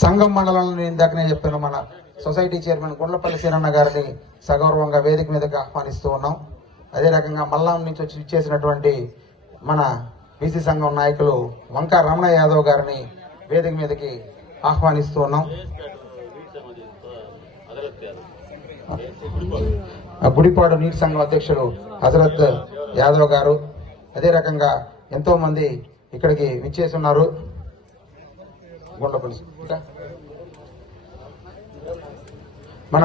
సంఘం మండలంలో ఇందాకనే చెప్పాను మన సొసైటీ చైర్మన్ గుండ్లపల్లి శీరన్న గారిని సగౌరవంగా వేదిక మీదకి ఆహ్వానిస్తూ ఉన్నాం. అదే రకంగా మల్లాం నుంచి వచ్చి చేసినటువంటి మన బీసీ సంఘం నాయకులు వంకా రమణ యాదవ్ గారిని వేదిక మీదకి ఆహ్వానిస్తూ ఉన్నాం. గుడిపాడు నీటి సంఘం అధ్యక్షుడు హజరత్ యాదవ్ గారు. అదే రకంగా ఎంతో మంది ఇక్కడికి విచ్చేసి ఉన్నారు. గుండ్లపల్లి మన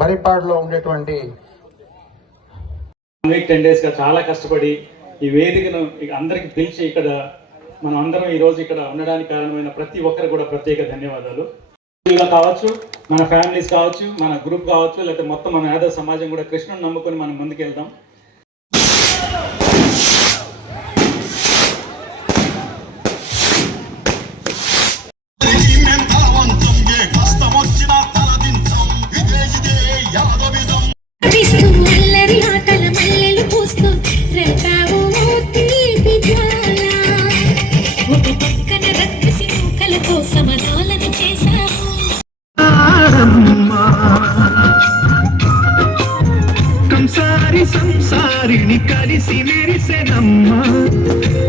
బరిపాడులో ఉండేటువంటి వీక్ టెన్ డేస్గా చాలా కష్టపడి ఈ వేదికను అందరికి పిలిచి ఇక్కడ మనం అందరం ఈరోజు ఇక్కడ ఉండడానికి కారణమైన ప్రతి ఒక్కరు కూడా ప్రత్యేక ధన్యవాదాలు. ఇలా కావచ్చు మన ఫ్యామిలీస్ కావచ్చు మన గ్రూప్ కావచ్చు లేకపోతే మొత్తం మన యాదవ సమాజం కూడా కృష్ణుని నమ్ముకొని మనం ముందుకెళ్దాం. సంసారి సంసారిని కలిసి మెరిసెనమ్మా.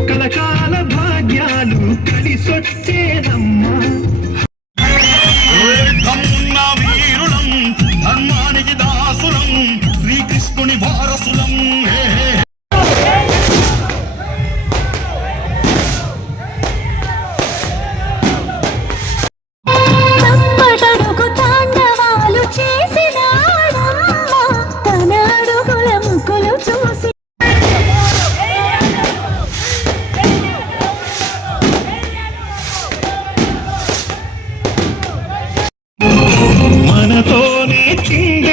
కలకాల భాగ్యాలు కలిసొచ్చేనమ్మ. మనతోనే చింద